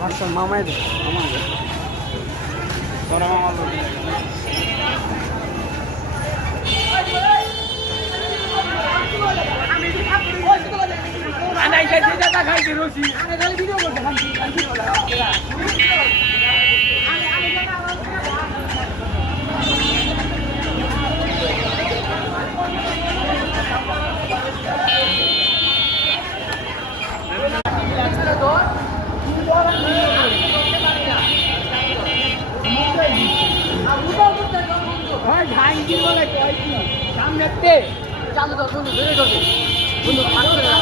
version মামাই দে মামা দে তোরা মামা লোক আনাই খাইছে দাদা খাইছে রসি আরে খালি ভিডিও করতে খান কি বলা সামনে চালু তো বন্ধু ধরে ধরে বন্ধু থাকবে না